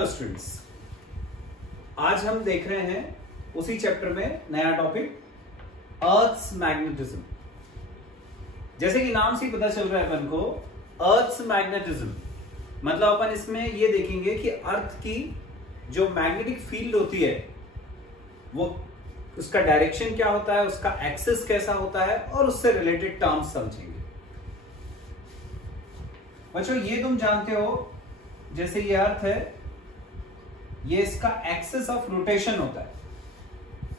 Hello students, आज हम देख रहे हैं उसी चैप्टर में नया टॉपिक अर्थ्स मैग्नेटिज्म। जैसे कि नाम से ही पता चल रहा है अपन को, अर्थ्स मैग्नेटिज्म मतलब अपन इसमें ये देखेंगे कि अर्थ की जो मैग्नेटिक फील्ड होती है वो उसका डायरेक्शन क्या होता है, उसका एक्सिस कैसा होता है और उससे रिलेटेड टर्म्स समझेंगे। बच्चों ये तुम जानते हो, जैसे ये अर्थ है, ये इसका एक्सिस ऑफ रोटेशन होता है।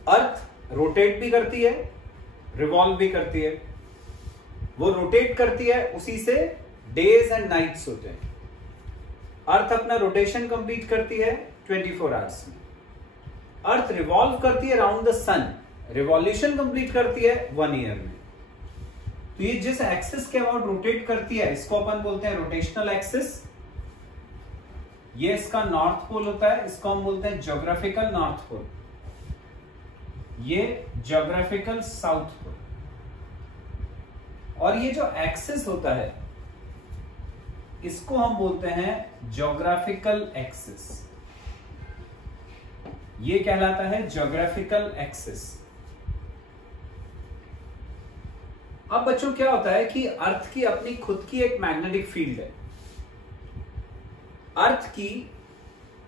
अर्थ रोटेट भी करती है, रिवॉल्व भी करती है। वो रोटेट करती है, उसी से डेज एंड नाइट्स होते हैं। अर्थ अपना रोटेशन कंप्लीट करती है 24 आवर्स में। अर्थ रिवॉल्व करती है around the sun, revolution complete करती है 1 ईयर में। तो ये जिस एक्सिस के अबाउट रोटेट करती है इसको अपन बोलते हैं रोटेशनल एक्सिस। ये इसका नॉर्थ पोल होता है, इसको हम बोलते हैं ज्योग्राफिकल नॉर्थ पोल। ये ज्योग्राफिकल साउथ पोल। और ये जो एक्सिस होता है इसको हम बोलते हैं ज्योग्राफिकल एक्सिस। ये कहलाता है ज्योग्राफिकल एक्सिस। अब बच्चों क्या होता है कि अर्थ की अपनी खुद की एक मैग्नेटिक फील्ड है। अर्थ की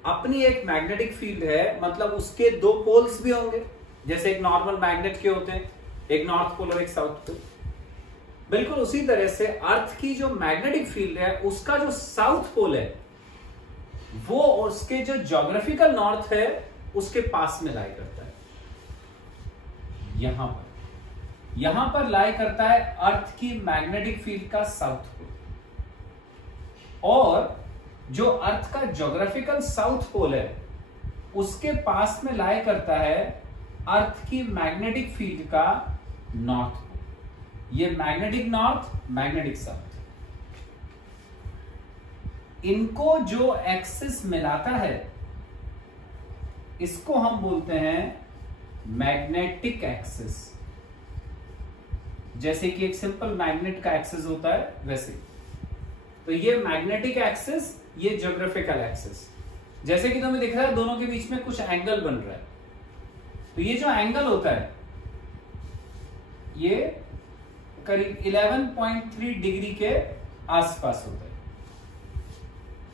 अपनी एक मैग्नेटिक फील्ड है, मतलब उसके दो पोल्स भी होंगे, जैसे एक नॉर्मल मैग्नेट के होते हैं, एक नॉर्थ पोल और एक साउथ पोल। बिल्कुल उसी तरह से अर्थ की जो मैग्नेटिक फील्ड है उसका जो साउथ पोल है वो उसके जो ज्योग्राफिकल नॉर्थ है उसके पास में लाई करता है। यहां पर लाई करता है अर्थ की मैग्नेटिक फील्ड का साउथ पोल। और जो अर्थ का ज्योग्राफिकल साउथ पोल है उसके पास में लाई करता है अर्थ की मैग्नेटिक फील्ड का नॉर्थ पोल। ये मैग्नेटिक नॉर्थ, मैग्नेटिक साउथ, इनको जो एक्सिस मिलाता है इसको हम बोलते हैं मैग्नेटिक एक्सिस। जैसे कि एक सिंपल मैग्नेट का एक्सिस होता है वैसे। तो ये मैग्नेटिक एक्सिस, ये ज्योग्राफिकल एक्सिस। जैसे कि तुम्हें दिख रहा है दोनों के बीच में कुछ एंगल बन रहा है। तो ये जो एंगल होता है ये करीब 11.3 डिग्री के आसपास होता है।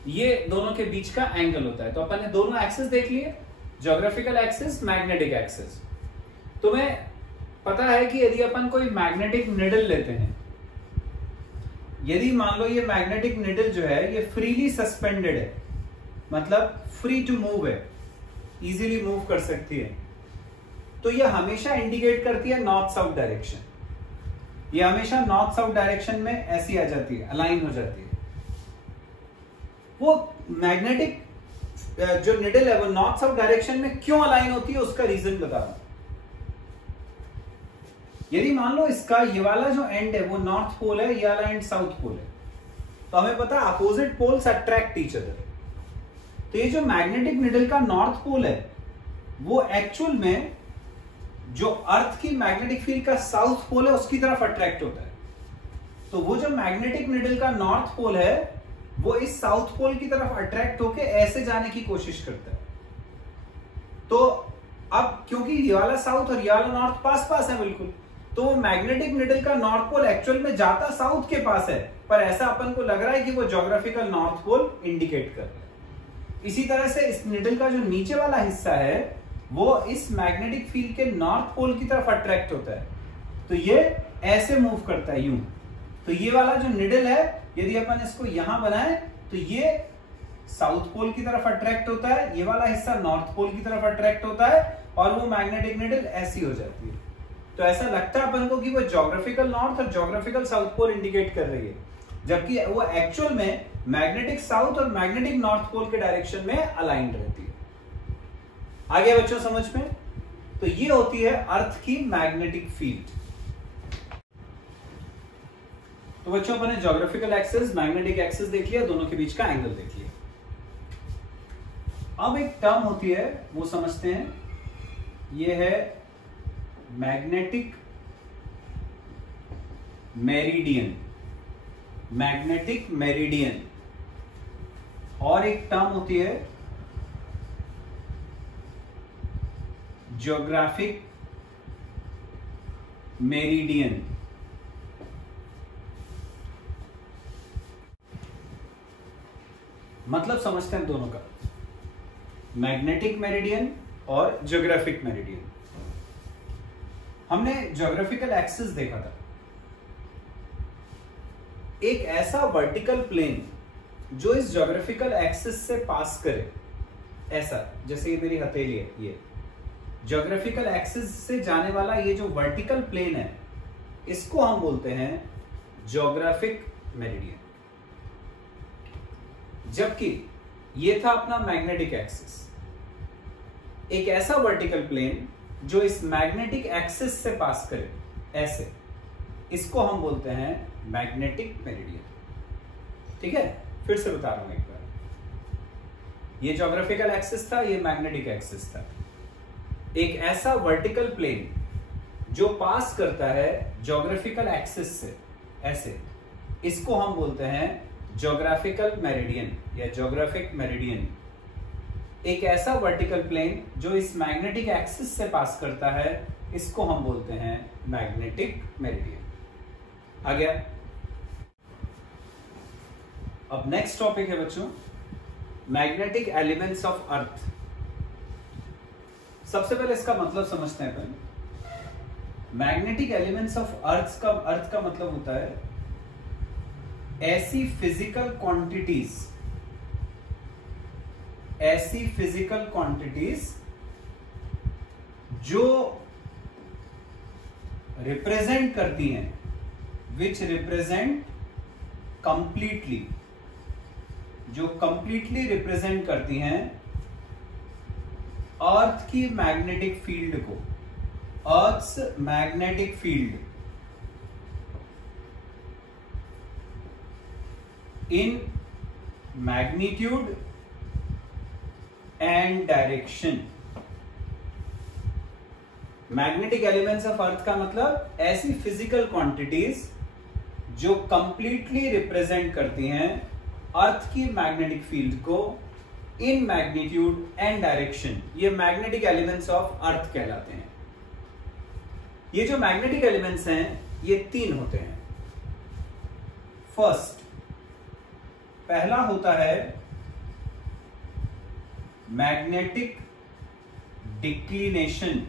ये दोनों के बीच का एंगल होता है। तो अपन ने दोनों एक्सिस देख लिए, ज्योग्राफिकल एक्सिस, मैग्नेटिक एक्सिस। तुम्हें पता है कि यदि अपन कोई मैग्नेटिक निडल लेते हैं, यदि मान लो ये मैग्नेटिक निडल जो है ये फ्रीली सस्पेंडेड है, मतलब फ्री टू मूव है, इजीली मूव कर सकती है, तो ये हमेशा इंडिकेट करती है नॉर्थ साउथ डायरेक्शन। ये हमेशा नॉर्थ साउथ डायरेक्शन में ऐसी आ जाती है, अलाइन हो जाती है। वो मैग्नेटिक जो निडल है वो नॉर्थ साउथ डायरेक्शन में क्यों अलाइन होती है उसका रीजन बता रहा हूं। यदि मान लो इसका ये वाला जो एंड है वो नॉर्थ पोल है, ये वाला एंड साउथ पोल है, तो हमें पता है opposite poles attract each other. तो ये जो मैग्नेटिक निडल का नॉर्थ पोल है वो एक्चुअल में जो अर्थ की मैग्नेटिक फील्ड का साउथ पोल है उसकी तरफ अट्रैक्ट होता है। तो वो जो मैग्नेटिक निडल का नॉर्थ पोल है वो इस साउथ पोल की तरफ अट्रैक्ट होके ऐसे जाने की कोशिश करता है। तो अब क्योंकि ये वाला साउथ और ये वाला नॉर्थ पास पास है बिल्कुल, तो वो मैग्नेटिक निडल का नॉर्थ पोल एक्चुअल में जाता साउथ के पास है, पर ऐसा अपन को लग रहा है कि वो ज्योग्राफिकल नॉर्थ पोल इंडिकेट कर रहा है। इसी तरह से इस निडल का जो नीचे वाला हिस्सा है वो इस मैग्नेटिक फील्ड के नॉर्थ पोल की तरफ अट्रैक्ट होता है, तो ये ऐसे मूव करता है यूं। तो ये वाला जो निडल है यदि अपन इसको यहां बनाए तो ये साउथ पोल की तरफ अट्रैक्ट होता है, ये वाला हिस्सा नॉर्थ पोल की तरफ अट्रैक्ट होता है और वो मैग्नेटिक निडल ऐसी हो जाती है। तो ऐसा लगता है अपन को कि वो ज्योग्राफिकल नॉर्थ और ज्योग्राफिकल साउथ पोल इंडिकेट कर रही है, जबकि वो एक्चुअल में मैग्नेटिक साउथ और मैग्नेटिक नॉर्थ पोल के डायरेक्शन में अलाइंड रहती है। आगे बच्चों समझ में? तो ये होती है अर्थ की मैग्नेटिक फील्ड। तो बच्चों अपन ने ज्योग्राफिकल एक्सिस, मैग्नेटिक एक्सिस देख लिया, दोनों के बीच का एंगल देख लिया। अब एक टर्म होती है वो समझते हैं, ये है मैग्नेटिक मेरिडियन। Magnetic meridian. और एक टर्म होती है ज्योग्राफिक मेरिडियन। मतलब समझते हैं दोनों का, मैग्नेटिक मेरिडियन और ज्योग्राफिक मेरिडियन। हमने ज्योग्राफिकल एक्सिस देखा था, एक ऐसा वर्टिकल प्लेन जो इस ज्योग्राफिकल एक्सिस से पास करे, ऐसा जैसे ये मेरी हथेली है, ये ज्योग्राफिकल एक्सिस से जाने वाला ये जो वर्टिकल प्लेन है, इसको हम बोलते हैं ज्योग्राफिक मेरिडियन। जबकि ये था अपना मैग्नेटिक एक्सिस, एक ऐसा वर्टिकल प्लेन जो इस मैग्नेटिक एक्सिस से पास करे, ऐसे, इसको हम बोलते हैं मैग्नेटिक मेरिडियन। ठीक है, फिर से बता रहा हूं एक बार, ये ज्योग्राफिकल एक्सिस था, ये मैग्नेटिक एक्सिस था। एक ऐसा वर्टिकल प्लेन जो पास करता है ज्योग्राफिकल एक्सिस से, ऐसे, इसको हम बोलते हैं ज्योग्राफिकल मेरिडियन या ज्योग्राफिक मेरिडियन। एक ऐसा वर्टिकल प्लेन जो इस मैग्नेटिक एक्सिस से पास करता है, इसको हम बोलते हैं मैग्नेटिक मेरिडियन। आ गया। अब नेक्स्ट टॉपिक है बच्चों, मैग्नेटिक एलिमेंट्स ऑफ अर्थ। सबसे पहले इसका मतलब समझते हैं अपन। मैग्नेटिक एलिमेंट्स ऑफ अर्थ का मतलब होता है ऐसी फिजिकल क्वांटिटीज जो रिप्रेजेंट करती हैं, विच रिप्रेजेंट कंप्लीटली, जो कंप्लीटली रिप्रेजेंट करती हैं अर्थ की मैग्नेटिक फील्ड को, earth's magnetic field in magnitude and direction. Magnetic elements of earth का मतलब ऐसी फिजिकल क्वांटिटीज जो कंप्लीटली रिप्रेजेंट करती हैं अर्थ की मैग्नेटिक फील्ड को इन मैग्नीट्यूड एंड डायरेक्शन। ये मैग्नेटिक एलिमेंट्स ऑफ अर्थ कहलाते हैं। ये जो मैग्नेटिक एलिमेंट्स हैं ये तीन होते हैं। फर्स्ट, पहला होता है magnetic declination.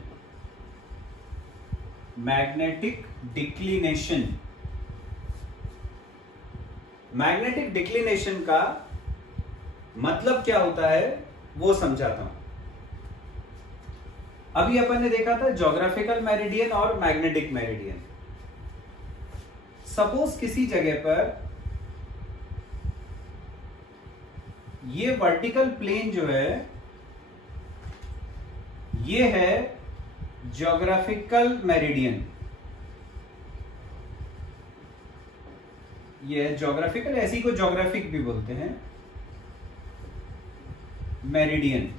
Magnetic declination, magnetic declination का मतलब क्या होता है वो समझाता हूं। अभी अपन ने देखा था ज्योग्राफिकल मेरिडियन और मैग्नेटिक मेरिडियन। सपोज किसी जगह पर ये वर्टिकल प्लेन जो है ये है ज्योग्राफिकल मेरिडियन, ये है ज्योग्राफिकल, ऐसी को ज्योग्राफिक भी बोलते हैं, मेरिडियन।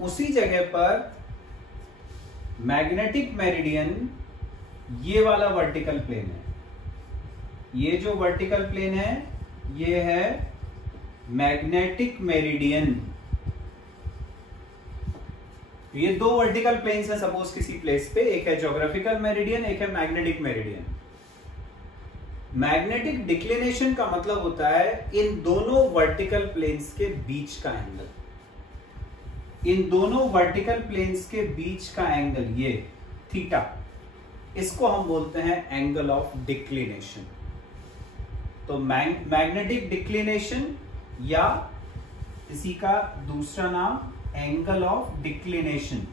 उसी जगह पर मैग्नेटिक मेरिडियन ये वाला वर्टिकल प्लेन है। ये जो वर्टिकल प्लेन है ये है मैग्नेटिक मेरिडियन। ये दो वर्टिकल प्लेन्स हैं सपोज किसी प्लेस पे, एक है ज्योग्राफिकल मेरिडियन, एक है मैग्नेटिक मेरिडियन। मैग्नेटिक डिक्लिनेशन का मतलब होता है इन दोनों वर्टिकल प्लेन्स के बीच का एंगल। इन दोनों वर्टिकल प्लेन्स के बीच का एंगल, ये थीटा, इसको हम बोलते हैं एंगल ऑफ डिक्लिनेशन। तो मैग्नेटिक डिक्लिनेशन या इसी का दूसरा नाम angle of declination.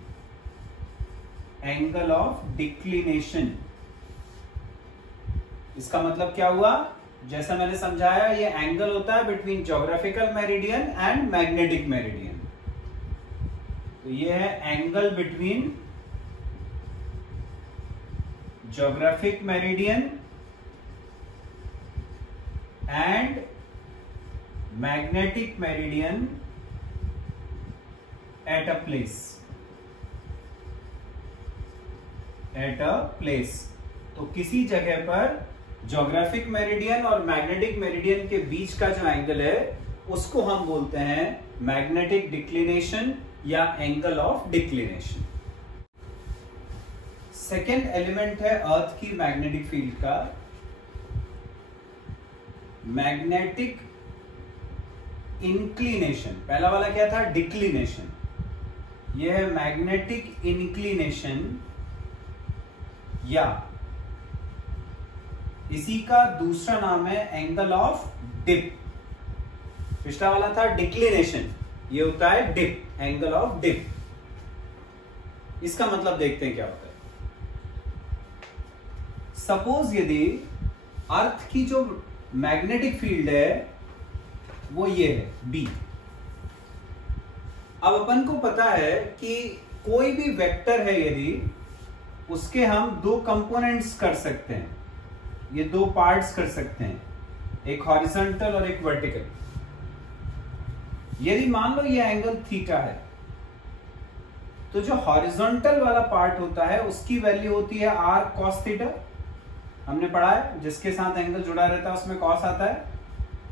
Angle of declination, इसका मतलब क्या हुआ, जैसा मैंने समझाया, ये एंगल होता है between geographical meridian and magnetic meridian. तो ये है angle between geographic meridian and magnetic meridian eight a place. Eight a place, तो किसी जगह पर ज्योग्राफिक मेरिडियन और मैग्नेटिक मेरिडियन के बीच का जो एंगल है उसको हम बोलते हैं मैग्नेटिक डिक्लिनेशन या angle of declination. Second element है अर्थ की मैग्नेटिक फील्ड का मैग्नेटिक इंक्लिनेशन। पहला वाला क्या था? डिक्लिनेशन। यह है मैग्नेटिक इंक्लिनेशन या इसी का दूसरा नाम है एंगल ऑफ डिप। पिछला वाला था डिक्लिनेशन, ये होता है डिप, एंगल ऑफ डिप। इसका मतलब देखते हैं क्या होता है। सपोज यदि अर्थ की जो मैग्नेटिक फील्ड है वो ये है बी। अब अपन को पता है कि कोई भी वेक्टर है यदि उसके हम दो कंपोनेंट्स कर सकते हैं, ये दो पार्ट्स कर सकते हैं, एक हॉरिजॉन्टल और एक वर्टिकल। यदि मान लो ये एंगल थीटा है तो जो हॉरिजॉन्टल वाला पार्ट होता है उसकी वैल्यू होती है आर कॉस थीटा। हमने पढ़ा है जिसके साथ एंगल जुड़ा रहता है उसमें कॉस आता है,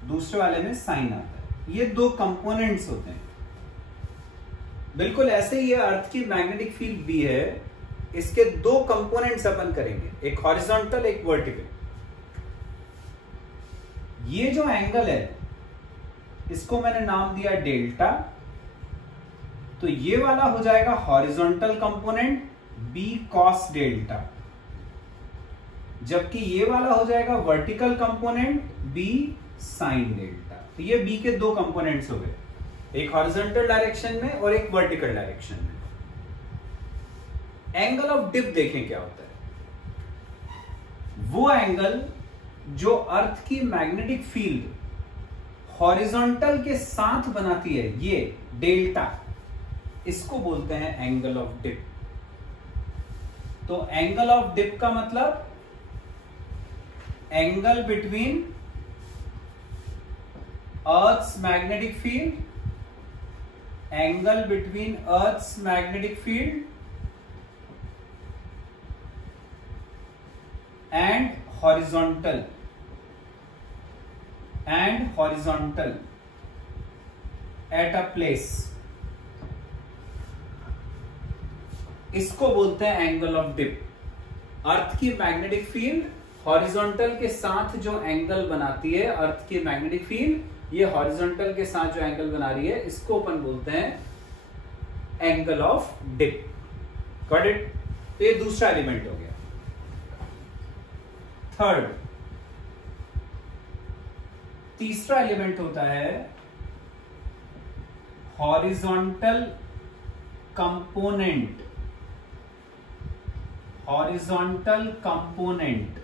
दूसरे वाले में साइन आता है। ये दो कंपोनेंट्स होते हैं। बिल्कुल ऐसे ही अर्थ की मैग्नेटिक फील्ड भी है, इसके दो कंपोनेंट्स अपन करेंगे, एक हॉरिजॉन्टल एक वर्टिकल। ये जो एंगल है इसको मैंने नाम दिया डेल्टा, तो ये वाला हो जाएगा horizontal component B cos delta, जबकि ये वाला हो जाएगा vertical component B sine delta. तो ये बी के दो कंपोनेंट्स हो गए, एक हॉरिजॉन्टल डायरेक्शन में और एक वर्टिकल डायरेक्शन में। एंगल ऑफ डिप देखें क्या होता है। वो एंगल जो अर्थ की मैग्नेटिक फील्ड हॉरिजॉन्टल के साथ बनाती है, ये डेल्टा, इसको बोलते हैं एंगल ऑफ डिप। तो एंगल ऑफ डिप का मतलब angle between earth's magnetic field, angle between earth's magnetic field and horizontal at a place, इसको बोलते हैं एंगल ऑफ डिप। अर्थ की मैग्नेटिक फील्ड हॉरिजॉन्टल के साथ जो एंगल बनाती है, अर्थ की मैग्नेटिक फील्ड ये हॉरिजॉन्टल के साथ जो एंगल बना रही है, इसको अपन बोलते हैं angle of dip. Got it? तो ये दूसरा एलिमेंट हो गया। थर्ड, तीसरा एलिमेंट होता है horizontal component. Horizontal component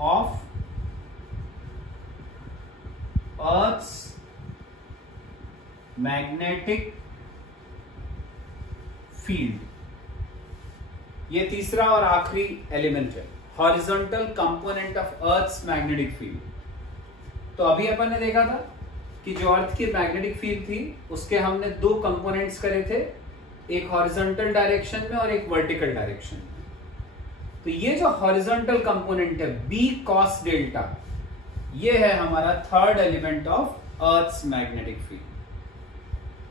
of earth's magnetic field. ये तीसरा और आखिरी एलिमेंट है, horizontal component of earth's magnetic field. तो अभी अपन ने देखा था कि जो अर्थ की मैग्नेटिक फील्ड थी उसके हमने दो कंपोनेंट्स करे थे, एक हॉरिजॉन्टल डायरेक्शन में और एक वर्टिकल डायरेक्शन में। तो ये जो हॉरिजॉन्टल कंपोनेंट है बी कॉस डेल्टा, ये है हमारा third element of earth's magnetic field.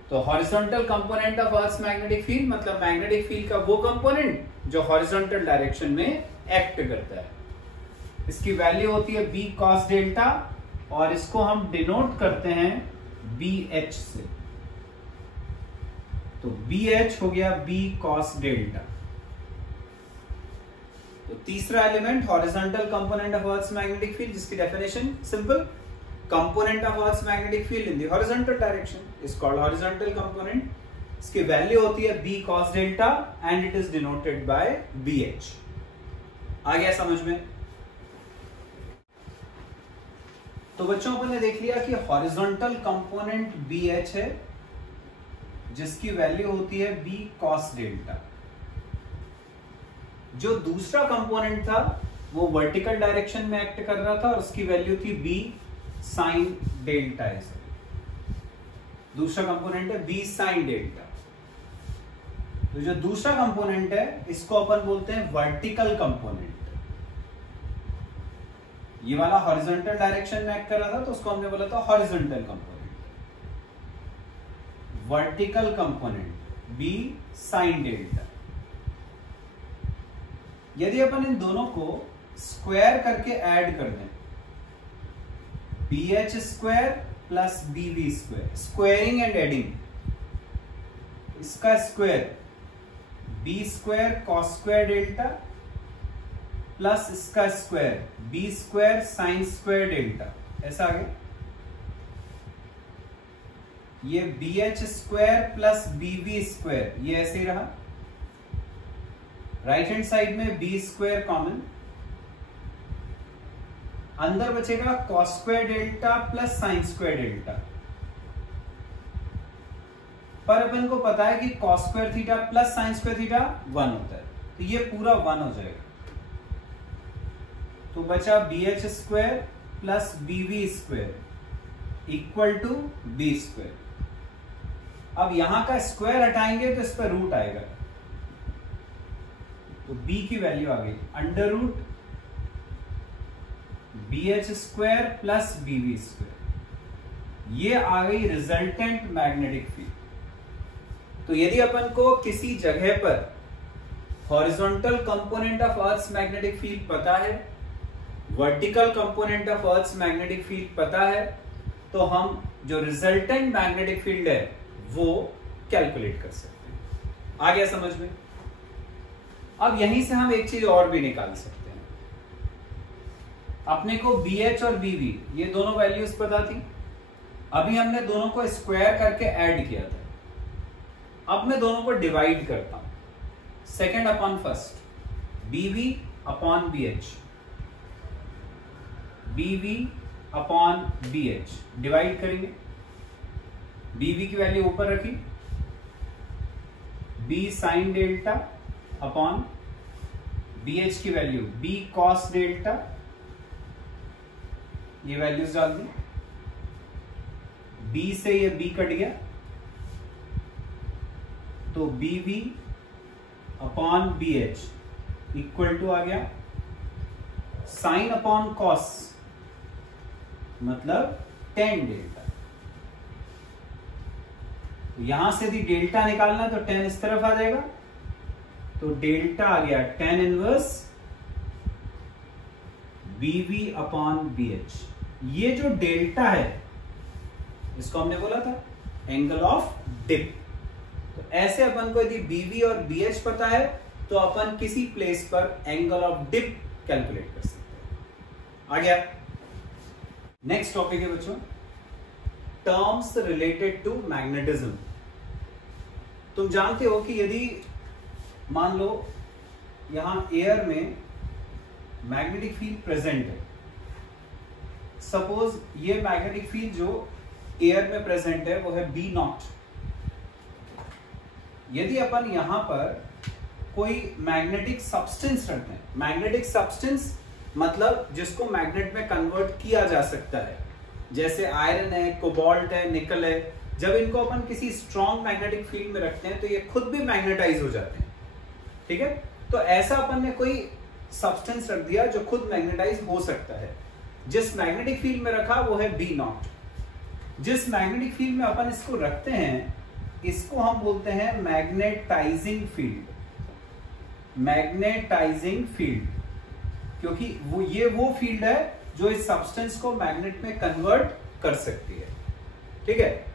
तो horizontal component of earth's magnetic field मतलब मैग्नेटिक फील्ड का वो कंपोनेंट जो हॉरिजॉन्टल डायरेक्शन में एक्ट करता है। इसकी वैल्यू होती है बी कॉस डेल्टा और इसको हम डिनोट करते हैं बी एच से। तो बी एच हो गया बी कॉस डेल्टा। तो तीसरा element horizontal component of earth's magnetic field, जिसकी definition simple, component of earth's magnetic field in the horizontal direction is called horizontal component. इसकी वैल्यू होती है B cos delta and it is denoted by B H. आ गया समझ में? तो बच्चों अपन ने देख लिया कि हॉरिजॉन्टल कंपोनेंट बी एच है जिसकी वैल्यू होती है बी कॉस डेल्टा। जो दूसरा कंपोनेंट था वो वर्टिकल डायरेक्शन में एक्ट कर रहा था और उसकी वैल्यू थी बी साइन डेल्टा। दूसरा कंपोनेंट है बी साइन डेल्टा। तो जो दूसरा कंपोनेंट है इसको अपन बोलते हैं वर्टिकल कंपोनेंट। ये वाला हॉरिजॉन्टल डायरेक्शन में एक्ट कर रहा था तो उसको हमने बोला था horizontal component. Vertical component B sine delta. यदि अपन इन दोनों को स्क्वायर करके ऐड कर दें, BH square plus BV square, squaring and adding, इसका square B square cos square delta plus इसका square B square sine square delta, ऐसा आ गया। ये BH square plus BV square, ये ऐसे ही रहा। राइट हैंड साइड में B स्क्वायर कॉमन, अंदर बचेगा cos square delta plus sine square delta. पर अपन को पता है कि cos square theta plus sine square theta 1 होता है, तो ये पूरा 1 हो जाएगा। तो बचा BH square plus BV square equal to B square. अब यहां का स्क्वायर हटाएंगे तो इस पर रूट आएगा, तो B की वैल्यू आ गई under root BH square plus BV square. ये आ गई रिजल्टेंट मैग्नेटिक फील्ड। तो यदि अपन को किसी जगह पर horizontal component of earth's magnetic field पता है, vertical component of earth's magnetic field पता है, तो हम जो रिजल्टेंट मैग्नेटिक फील्ड है वो कैलकुलेट कर सकते हैं। आ गया समझ में? अब यहीं से हम एक चीज और भी निकाल सकते हैं। अपने को BH और BV ये दोनों वैल्यूज पता थी, अभी हमने दोनों को स्क्वायर करके ऐड किया था। अब मैं दोनों को डिवाइड करता हूं, second upon first, BV upon BH, BV upon BH divide करेंगे। BV की वैल्यू ऊपर रखी, B sine delta upon BH की वैल्यू B कॉस डेल्टा, ये वैल्यूज डाल दी। B से ये B कट गया, तो BV upon BH equal to आ गया साइन अपॉन कॉस, मतलब tan डेल्टा। यहां से भी डेल्टा निकालना, तो tan इस तरफ आ जाएगा, तो डेल्टा आ गया tan inverse BV upon BH। ये जो डेल्टा है इसको हमने बोला था एंगल ऑफ डिप। तो ऐसे अपन को यदि BV और BH पता है तो अपन किसी प्लेस पर एंगल ऑफ डिप कैलकुलेट कर सकते हैं। आ गया? नेक्स्ट टॉपिक है बच्चों, टर्म्स रिलेटेड टू मैग्नेटिज्म। तुम जानते हो कि यदि मान लो यहां एयर में मैग्नेटिक फील्ड प्रेजेंट है, सपोज ये मैग्नेटिक फील्ड जो एयर में प्रेजेंट है वो है B0। यदि अपन यहां पर कोई मैग्नेटिक सब्सटेंस रखते हैं, मैग्नेटिक सब्सटेंस मतलब जिसको मैग्नेट में कन्वर्ट किया जा सकता है, जैसे आयरन है, कोबाल्ट है, निकल है, जब इनको अपन किसी स्ट्रॉन्ग मैग्नेटिक फील्ड में रखते हैं तो ये खुद भी मैग्नेटाइज हो जाते हैं। ठीक है, तो ऐसा अपन ने कोई सब्सटेंस रख दिया जो खुद मैग्नेटाइज हो सकता है। जिस मैग्नेटिक फील्ड में रखा वो है B0। जिस मैग्नेटिक फील्ड में अपन इसको रखते हैं इसको हम बोलते हैं मैग्नेटाइजिंग फील्ड। मैग्नेटाइजिंग फील्ड, क्योंकि वो फील्ड है जो इस सब्सटेंस को मैग्नेट में कन्वर्ट कर सकती है। ठीक है,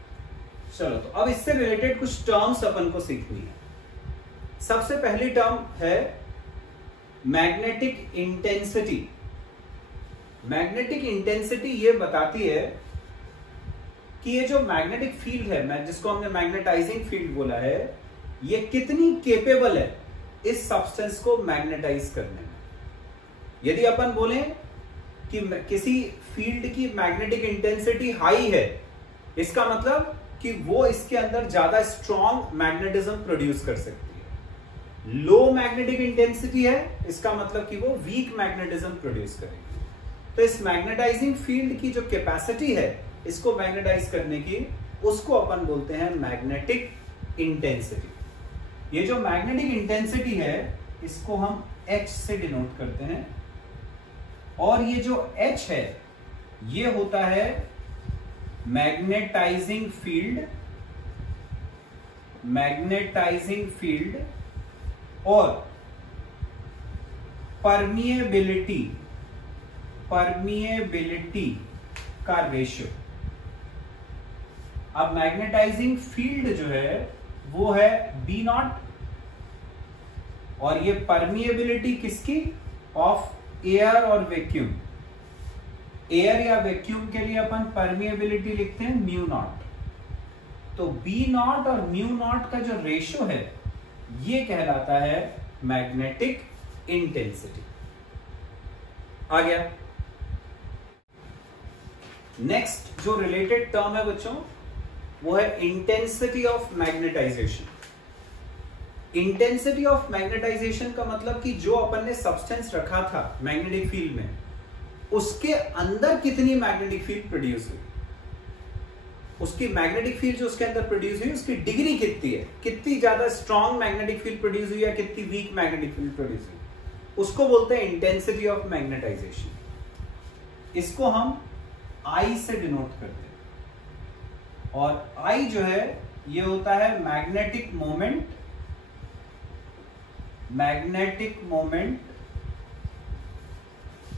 चलो तो अब इससे रिलेटेड कुछ टर्म्स अपन को सीखनी है। सबसे पहली टर्म है मैग्नेटिक इंटेंसिटी। मैग्नेटिक इंटेंसिटी ये बताती है कि ये जो मैग्नेटिक फील्ड है, जिसको हमने मैग्नेटाइजिंग फील्ड बोला है, ये कितनी केपेबल है इस सब्सटेंस को मैग्नेटाइज करने में। यदि अपन बोले कि किसी फील्ड की मैग्नेटिक इंटेंसिटी हाई है, इसका मतलब कि वो इसके अंदर ज्यादा स्ट्रॉन्ग मैग्नेटिज्म प्रोड्यूस कर सकती है। लो मैग्नेटिक इंटेंसिटी है, इसका मतलब कि वो वीक मैग्नेटिज्म प्रोड्यूस करेगी। तो इस मैग्नेटाइजिंग फील्ड की जो कैपेसिटी है इसको मैग्नेटाइज करने की, उसको अपन बोलते हैं मैग्नेटिक इंटेंसिटी। ये जो मैग्नेटिक इंटेंसिटी है इसको हम H से डिनोट करते हैं, और ये जो H है ये होता है मैग्नेटाइजिंग फील्ड मैग्नेटाइजिंग फील्ड और परमिएबिलिटी का रेशियो। अब मैग्नेटाइजिंग फील्ड जो है वो है बी नॉट, और ये परमिएबिलिटी किसकी? ऑफ एयर और वैक्यूम। एयर या वैक्यूम के लिए अपन परमिएबिलिटी लिखते हैं म्यू नॉट। तो बी नॉट और म्यू नॉट का जो रेशियो है ये कहलाता है मैग्नेटिक इंटेंसिटी। आ गया। नेक्स्ट जो रिलेटेड टर्म है बच्चों वो है intensity of magnetization. Intensity of magnetization का मतलब कि जो अपन ने सब्सटेंस रखा था मैग्नेटिक फील्ड में, उसके अंदर कितनी मैग्नेटिक फील्ड प्रोड्यूस हुई, उसकी मैग्नेटिक फील्ड जो उसके अंदर प्रोड्यूस हुई उसकी डिग्री कितनी है, कितनी ज्यादा स्ट्रॉन्ग मैग्नेटिक फील्ड प्रोड्यूस हुई या कितनी वीक मैग्नेटिक फील्ड प्रोड्यूस हुई, उसको बोलते हैं इंटेंसिटी ऑफ मैग्नेटाइजेशन। इसको हम आई से डिनोट करते हैं, और आई जो है ये होता है magnetic moment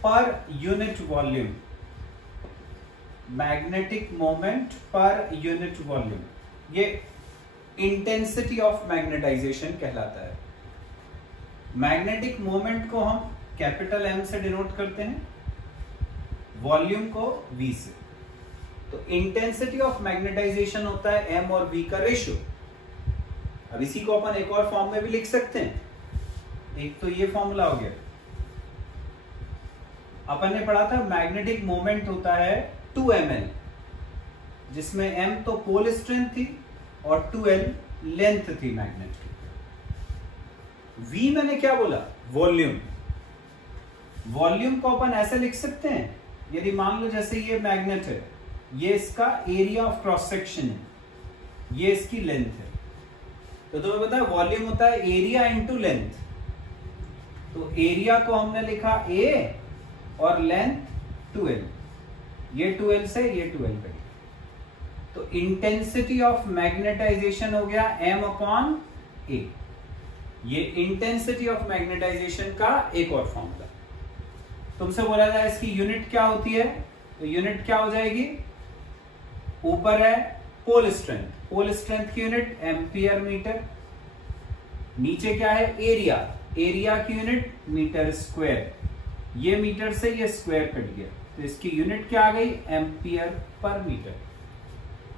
per unit volume. Magnetic moment per unit volume ये इंटेंसिटी ऑफ मैग्नेटाइजेशन कहलाता है। मैग्नेटिक मोमेंट को हम कैपिटल एम से डिनोट करते हैं, वॉल्यूम को वी से। तो इंटेंसिटी ऑफ मैग्नेटाइजेशन होता है एम और वी का रेशियो। अब इसी को अपन एक और फॉर्म में भी लिख सकते हैं। एक तो ये फॉर्मूला हो गया, अपन ने पढ़ा था मैग्नेटिक मोमेंट होता है 2ml, जिसमें m तो पोल स्ट्रेंथ थी और 2l लेंथ थी मैग्नेट की। v मैंने क्या बोला? वॉल्यूम। वॉल्यूम को अपन ऐसे लिख सकते हैं, यदि मान लो जैसे ये मैग्नेट है, ये इसका एरिया ऑफ क्रॉस सेक्शन है, ये इसकी लेंथ है, तो तुम्हें पता है वॉल्यूम होता है एरिया इंटू लेंथ। तो एरिया को हमने लिखा a और लेंथ 2l, ये 2l से ये 2l कट, तो इंटेंसिटी ऑफ मैग्नेटाइजेशन हो गया m अपॉन a। ये इंटेंसिटी ऑफ मैग्नेटाइजेशन का एक और फॉर्मूला। तुमसे बोला जाए इसकी यूनिट क्या होती है, तो यूनिट क्या हो जाएगी? ऊपर है पोल स्ट्रेंथ, पोल स्ट्रेंथ की यूनिट एम्पियर मीटर, नीचे क्या है? एरिया, एरिया की यूनिट मीटर स्क्वायर, ये मीटर से ये स्क्वायर कट गया, तो इसकी यूनिट क्या आ गई? Ampere per metre.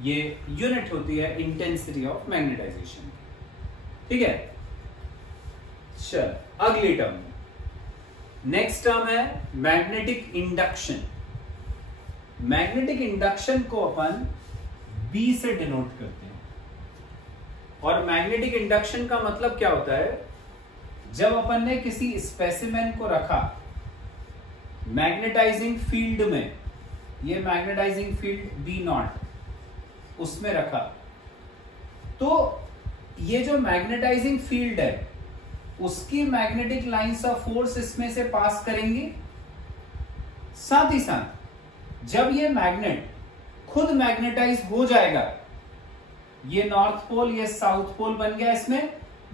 ये यूनिट होती है इंटेंसिटी ऑफ मैग्नेटाइजेशन। ठीक है, चल अगली टर्म। नेक्स्ट टर्म है मैग्नेटिक इंडक्शन। मैग्नेटिक इंडक्शन को अपन B से डिनोट करते हैं, और मैग्नेटिक इंडक्शन का मतलब क्या होता है? जब अपन ने किसी स्पेसिमेन को रखा मैग्नेटाइजिंग फील्ड में, ये मैग्नेटाइजिंग फील्ड B नॉट, उसमें रखा, तो ये जो मैग्नेटाइजिंग फील्ड है उसकी मैग्नेटिक लाइंस ऑफ फोर्स इसमें से पास करेंगी। साथ ही साथ जब ये मैग्नेट खुद मैग्नेटाइज हो जाएगा, ये नॉर्थ पोल ये साउथ पोल बन गया, इसमें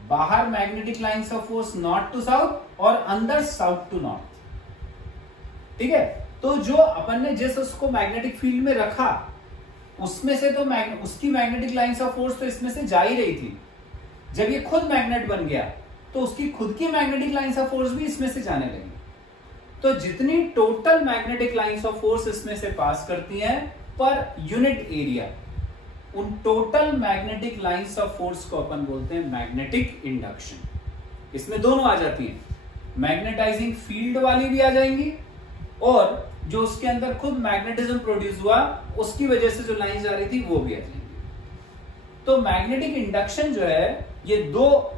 बाहर magnetic lines of force north to south और अंदर साउथ टू नॉर्थ। ठीक है, तो जो अपन ने जिस उसको मैग्नेटिक फील्ड में रखा उसमें से तो उसकी मैग्नेटिक लाइंस ऑफ फोर्स तो इसमें से जा ही रही थी। जब ये खुद मैग्नेट बन गया तो उसकी खुद की मैग्नेटिक लाइंस ऑफ फोर्स भी इसमें से जाने लगी। तो जितनी total magnetic lines of force इसमें से पास करती हैं पर यूनिट एरिया, उन total magnetic lines of force को अपन बोलते हैं मैग्नेटिक इंडक्शन। इसमें दोनों आ जाती हैं, मैग्नेटाइजिंग फील्ड वाली भी आ जाएंगी और जो उसके अंदर खुद मैग्नेटिज्म प्रोड्यूस हुआ उसकी वजह से जो लाइन जा रही थी वो भी आ जाएंगी। तो मैग्नेटिक इंडक्शन जो है ये दो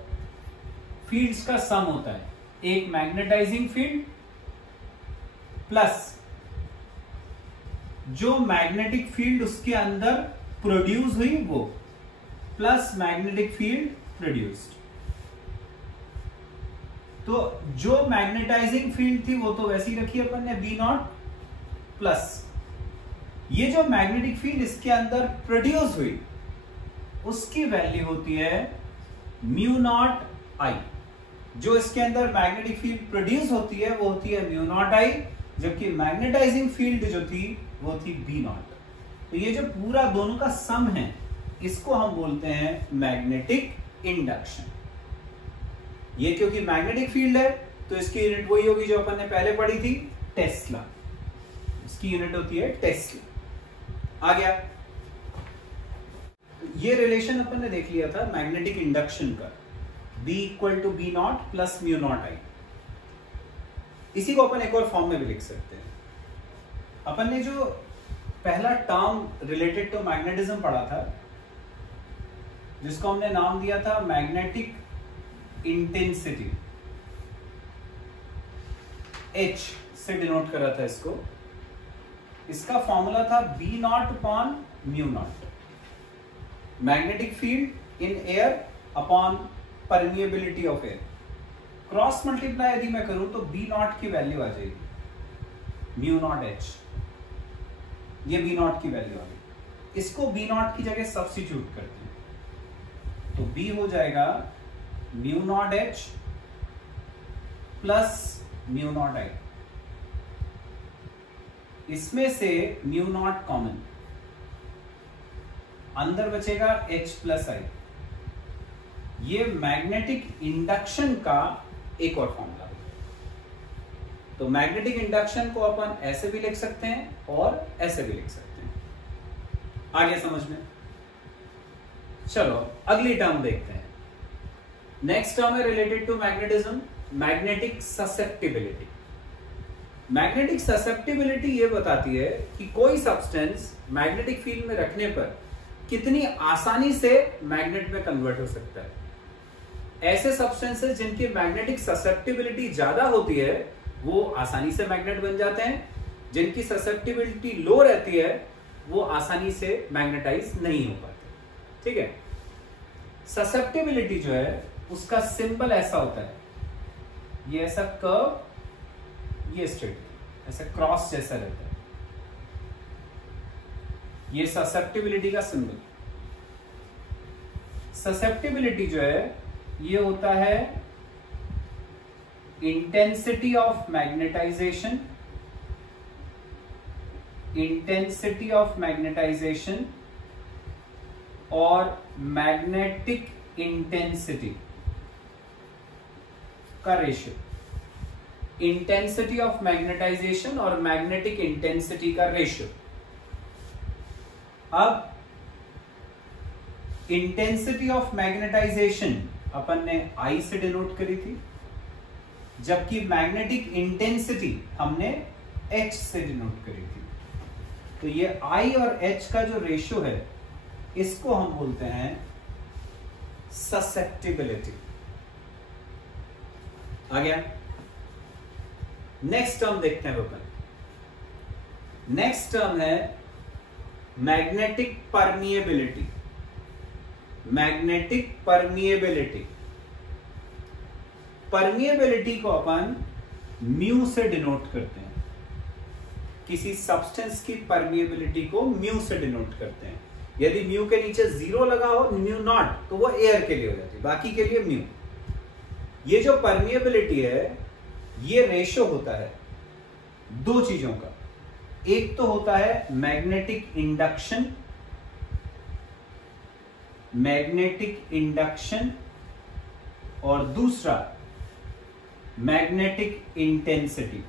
फील्ड्स का सम होता है, एक मैग्नेटाइजिंग फील्ड प्लस जो मैग्नेटिक फील्ड उसके अंदर प्रोड्यूस हुई वो, प्लस मैग्नेटिक फील्ड प्रोड्यूस्ड। तो जो मैग्नेटाइजिंग फील्ड थी वो तो वैसी रखी अपन ने बी नॉट, प्लस ये जो मैग्नेटिक फील्ड इसके अंदर प्रोड्यूस हुई उसकी वैल्यू होती है म्यू नॉट आई। जो इसके अंदर मैग्नेटिक फील्ड प्रोड्यूस होती है वो होती है म्यू नॉट आई, जबकि मैग्नेटाइजिंग फील्ड जो थी वो थी बी नॉट। तो ये जो पूरा दोनों का सम है इसको हम बोलते हैं मैग्नेटिक इंडक्शन। ये क्योंकि मैग्नेटिक फील्ड है तो इसकी यूनिट वही होगी जो अपन ने पहले पढ़ी थी, टेस्ला। इसकी यूनिट होती है टेस्ला। आ गया। ये रिलेशन अपन ने देख लिया था मैग्नेटिक इंडक्शन का, B equal to B nought plus mu nought I. इसी को अपन एक और फॉर्म में भी लिख सकते हैं। अपन ने जो पहला टर्म रिलेटेड टू मैग्नेटिज्म पढ़ा था जिसको हमने नाम दिया था मैग्नेटिक इंटेंसिटी, H से डिनोट करा था इसको। इसका फॉर्मूला था B naught upon mu naught, magnetic field in air upon permeability of air. Cross multiply यदि मैं करूं तो बी नॉट की वैल्यू आ जाएगी म्यू नॉट H, ये बी नॉट की वैल्यू आ गई। इसको बी नॉट की जगह सब्स्टिट्यूट करते हैं तो बी हो जाएगा mu not H plus mu nought I. इसमें से म्यू नॉट कॉमन, अंदर बचेगा H प्लस आई। ये मैग्नेटिक इंडक्शन का एक और फॉर्मूला है। तो मैग्नेटिक इंडक्शन को अपन ऐसे भी लिख सकते हैं और ऐसे भी लिख सकते हैं। आगे समझ में? चलो अगली टर्म देखते हैं। नेक्स्ट टर्म है related to magnetism, magnetic susceptibility. Magnetic susceptibility ये बताती है कि कोई सब्सटेंस मैग्नेटिक फील्ड में रखने पर कितनी आसानी से मैग्नेट में कन्वर्ट हो सकता है। ऐसे सब्सटेंसेस जिनकी मैग्नेटिक ससेप्टिबिलिटी ज्यादा होती है वो आसानी से मैग्नेट बन जाते हैं, जिनकी ससेप्टिबिलिटी लो रहती है वो आसानी से मैग्नेटाइज नहीं हो पाते। ठीक है। ससेप्टिबिलिटी जो है उसका सिंबल ऐसा होता है, ये ऐसा कर्व, ये स्ट्रेट, ऐसा क्रॉस जैसा रहता है। ये ससेप्टिबिलिटी का सिंबल। ससेप्टिबिलिटी जो है ये होता है intensity of magnetization, intensity of magnetization और मैग्नेटिक इंटेंसिटी का रेशियो। इंटेंसिटी ऑफ मैग्नेटाइजेशन और मैग्नेटिक इंटेंसिटी का रेशियो। अब इंटेंसिटी ऑफ मैग्नेटाइजेशन अपन ने I से डिनोट करी थी, जबकि मैग्नेटिक इंटेंसिटी हमने H से डिनोट करी थी। तो ये I और H का जो रेशियो है इसको हम बोलते हैं ससेप्टिबिलिटी। आ गया। नेक्स्ट टर्म देखते हैं अपन। नेक्स्ट टर्म है magnetic permeability. Magnetic permeability, permeability को अपन म्यू से डिनोट करते हैं। किसी सब्सटेंस की परमिएबिलिटी को म्यू से डिनोट करते हैं। यदि म्यू के नीचे 0 लगा हो, म्यू नॉट, तो वो एयर के लिए हो जाती है, बाकी के लिए म्यू। ये जो परमिएबिलिटी है ये रेशियो होता है दो चीजों का। एक तो होता है मैग्नेटिक इंडक्शन, मैग्नेटिक इंडक्शन, और दूसरा magnetic intensity.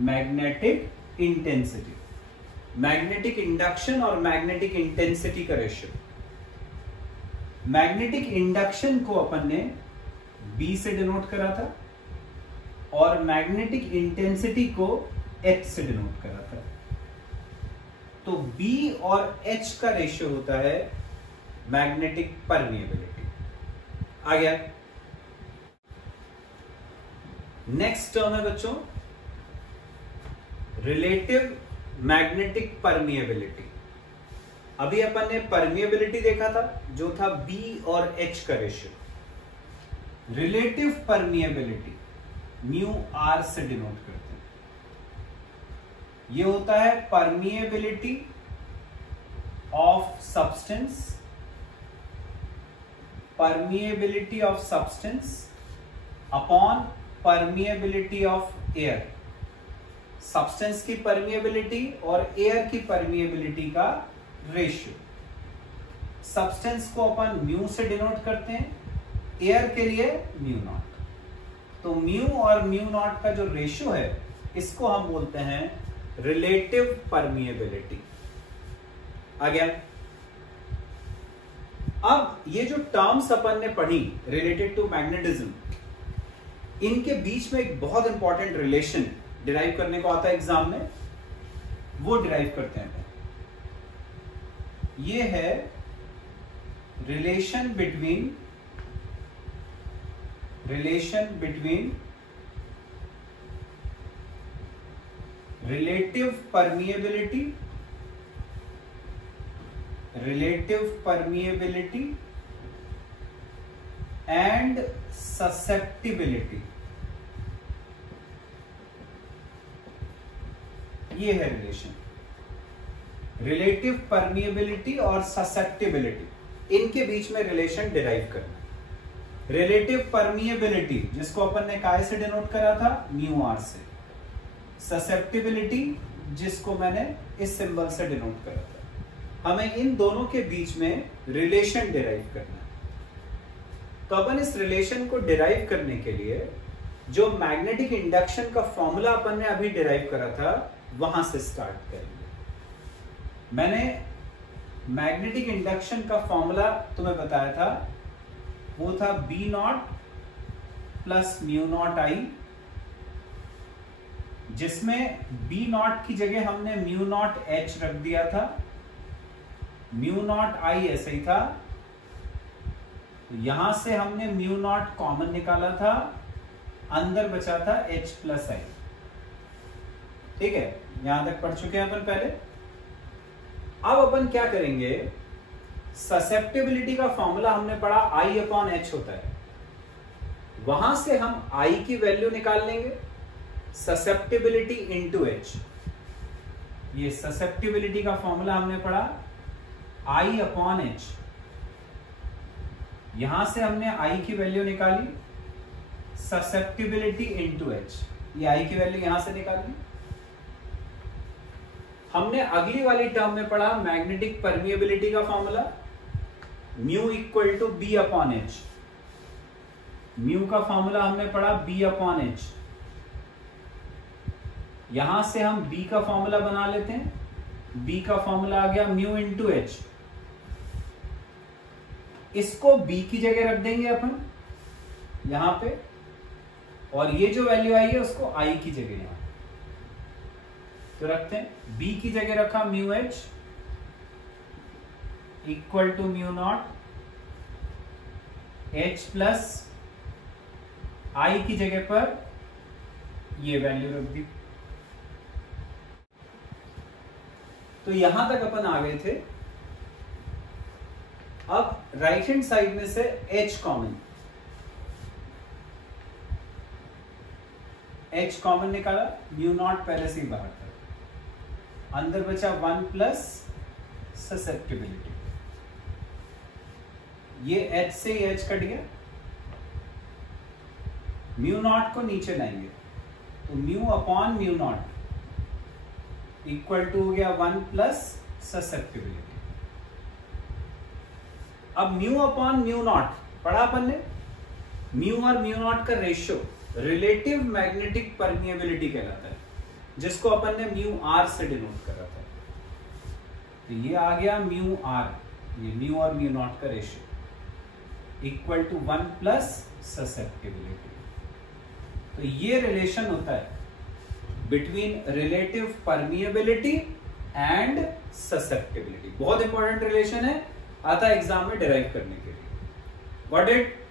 Magnetic intensity, magnetic induction और मैग्नेटिक इंटेंसिटी का रेशियो। मैग्नेटिक इंडक्शन को अपन ने B से डिनोट करा था और मैग्नेटिक इंटेंसिटी को H से डिनोट करा था। तो B और H का रेशियो होता है मैग्नेटिक परमिएबिलिटी। आ गया। नेक्स्ट टर्म है बच्चों रिलेटिव मैग्नेटिक परमिएबिलिटी। अभी अपन ने परमिएबिलिटी देखा था जो था B और H का ratio. Relative permeability mu R से डिनोट करते हैं। ये होता है permeability of substance permeability of substance upon permeability of air. Substance की परमिएबिलिटी और एयर की परमिएबिलिटी का रेशियो। सब्सटेंस को अपन म्यू से डिनोट करते हैं, एयर के लिए म्यू नॉट। तो म्यू और म्यू नॉट का जो रेशियो है इसको हम बोलते हैं रिलेटिव परमिएबिलिटी। अगेन अब ये जो टर्म्स अपन ने पढ़ी रिलेटेड टू मैग्नेटिज्म, इनके बीच में एक बहुत इंपॉर्टेंट रिलेशन डिराइव करने को आता है एग्जाम में, वो डिराइव करते हैं। ये है relation between relative permeability and susceptibility. ये है रिलेशन, रिलेटिव परमिएबिलिटी और ससेप्टिबिलिटी, इनके बीच में रिलेशन डिराइव करना। रिलेटिव परमिएबिलिटी जिसको अपन ने काय से डिनोट करा था, म्यू आर से। ससेप्टिबिलिटी जिसको मैंने इस सिंबल से डिनोट करा था। हमें इन दोनों के बीच में रिलेशन डिराइव करना है। तो अपन इस रिलेशन को डिराइव करने के लिए जो मैग्नेटिक इंडक्शन का फॉर्मूला अपन ने अभी डिराइव करा था वहां से स्टार्ट करेंगे। मैंने मैग्नेटिक इंडक्शन का फॉर्मूला तुम्हें बताया था, वो था B nought plus mu nought I, जिसमें बी नॉट की जगह हमने म्यू नॉट एच रख दिया था, म्यू नॉट आई ऐसे ही था। यहां से हमने म्यू नॉट कॉमन निकाला था, अंदर बचा था एच प्लस आई। ठीक है, यहां तक पढ़ चुके हैं अपन पहले। अब अपन क्या करेंगे, ससेप्टिबिलिटी का फॉर्मूला हमने पढ़ा आई अपॉन एच होता है, वहां से हम आई की वैल्यू निकाल लेंगे, ससेप्टिबिलिटी इंटू एच। ये ससेप्टिबिलिटी का फॉर्मूला हमने पढ़ा आई अपॉन एच, यहां से हमने आई की वैल्यू निकाली, ससेप्टिबिलिटी इंटू एच। ये आई की वैल्यू यहां से निकाली। हमने अगली वाली टर्म में पढ़ा मैग्नेटिक परमिएबिलिटी का formula, mu equal to B upon H. Mu का फॉर्मूला हमने पढ़ा बी अपॉन एच। यहां से हम बी का फॉर्मूला बना लेते हैं, बी का फॉर्मूला आ गया म्यू इंटू एच। इसको बी की जगह रख देंगे अपन यहां पे, और ये जो वैल्यू आई है उसको आई की जगह यहां तो रखते हैं। बी की जगह रखा mu H equal to mu nought H plus I की जगह पर ये वैल्यू रख दी। तो यहां तक अपन आ गए थे। अब राइट हैंड साइड में से एच कॉमन निकाला, म्यू नॉट पहले से ही बाहर था, अंदर बचा 1 प्लस ससेप्टिबिलिटी। ये एच से ही एच कट गया, म्यू नॉट को नीचे लाएंगे तो mu upon mu naught equal to हो गया 1 प्लस ससेप्टिबिलिटी। अब म्यू अपॉन म्यू नॉट पढ़ा अपन ने, म्यू और म्यू नॉट का रेशियो रिलेटिव मैग्नेटिक परमिएबिलिटी कहलाता है, जिसको अपन ने म्यू आर से डिनोट करा था। तो ये आ गया म्यू आर, ये म्यू और म्यू नॉट का ratio equal to 1 plus susceptibility. तो ये रिलेशन होता है between relative permeability and susceptibility. बहुत इंपॉर्टेंट रिलेशन है, आता है एग्जाम में डिराइव करने के लिए। What it